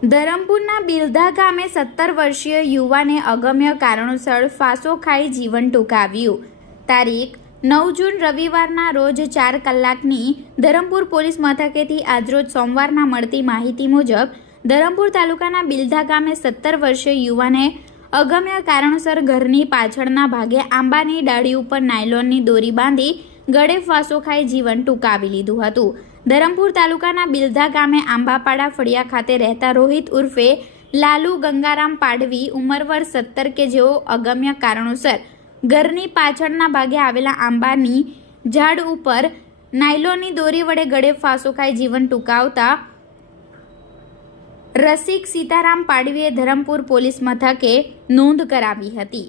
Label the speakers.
Speaker 1: ધરમપુરના બિલધા ગામે સત્તર વર્ષીય યુવાને અગમ્ય કારણોસર ફાંસો ખાઈ જીવન ટૂંકાવ્યું. તારીખ, નવ જૂન રવિવારના રોજ ચાર કલાકની ધરમપુર પોલીસ મથકેથી આજરોજ સોમવારના મળતી માહિતી મુજબ, ધરમપુર તાલુકાના બિલધા ગામે સત્તર વર્ષીય યુવાને અગમ્ય કારણોસર ઘરની પાછળના ભાગે આંબાની ડાળી ઉપર નાયલોનની દોરી બાંધી ગળે ફાંસો ખાઈ જીવન ટૂંકાવી લીધું હતું. ધરમપુર તાલુકાના બિલધા ગામે આંબાપાડા ફળિયા ખાતે રહેતા રોહિત ઉર્ફે લાલુ ગંગારામ પાડવી ઉંમરવર સત્તર કે જેઓ અગમ્ય કારણોસર ઘરની પાછળના ભાગે આવેલા આંબાની ઝાડ ઉપર નાયલોનની દોરી વડે ગળે ફાંસો ખાઈ જીવન ટૂંકાવતા રસિક સીતારામ પાડવીએ ધરમપુર પોલીસ મથકે નોંધ કરાવી હતી.